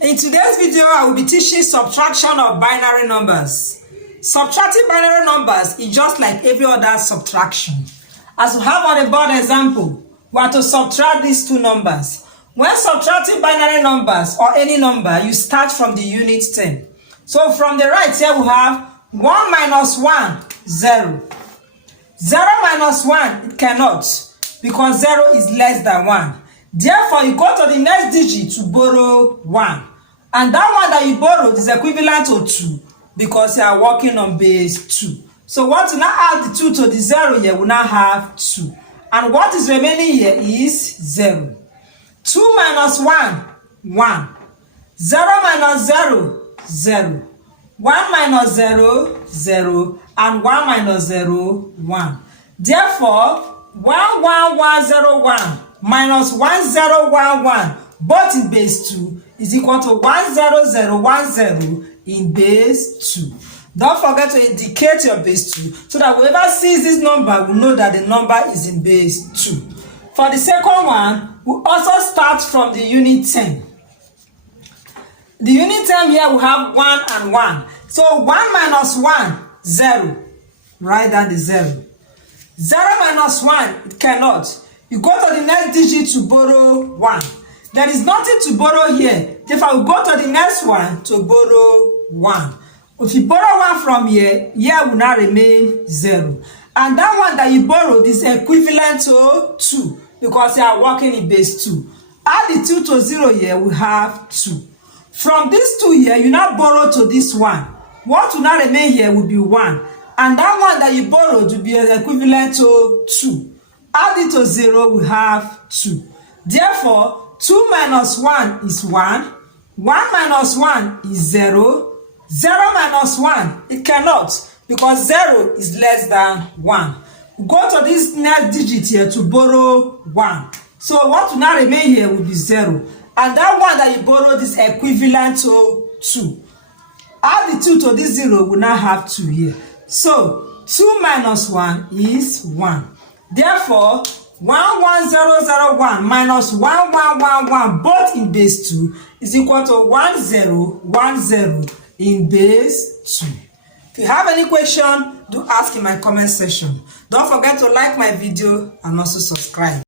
In today's video, I will be teaching subtraction of binary numbers. Subtracting binary numbers is just like every other subtraction. As we have on the board example, we are to subtract these two numbers. When subtracting binary numbers or any number, you start from the unit 10. So from the right here, we have 1 minus 1, 0. 0 minus 1, it cannot, because 0 is less than 1. Therefore, you go to the next digit to borrow 1. And that one that you borrowed is equivalent to 2, because you are working on base 2. So what you now add the 2 to the 0 here, we now have 2. And what is remaining here is 0. 2 minus 1, 1. 0 minus 0, 0. 1 minus 0, 0. And 1 minus 0, 1. Therefore, 1, 1, 1, 0, 1 minus 1, 0, 1, 1, both in base 2, is equal to 1, 0, 0, 1, 0 in base 2. Don't forget to indicate your base 2, so that whoever sees this number will know that the number is in base 2. For the second one, we also start from the unit 10. The unit 10 here, we have 1 and 1. So 1 minus 1, 0. Write down the 0. 0 minus 1, it cannot. You go to the next digit to borrow 1. There is nothing to borrow here. Therefore, we go to the next one to borrow 1. If you borrow 1 from here, here will now remain 0. And that one that you borrowed is equivalent to 2, because you are working in base 2. Add the 2 to 0 here, we have 2. From this 2 here, you now borrow to this 1. What will now remain here will be 1. And that one that you borrowed will be equivalent to 2. Add it to 0, we have 2. Therefore, 2 minus 1 is 1. 1 minus 1 is 0. 0 minus 1, it cannot, because 0 is less than 1. We go to this next digit here to borrow 1. So what will now remain here will be 0. And that one that you borrowed is equivalent to 2. Add the 2 to this 0, we now have 2 here. So 2 minus 1 is 1. Therefore, 1, 1, 0, 0, 1 minus 1, 1, 1, 1, both in base 2, is equal to 1, 0, 1, 0 in base 2. If you have any question, do ask in my comment section. Don't forget to like my video and also subscribe.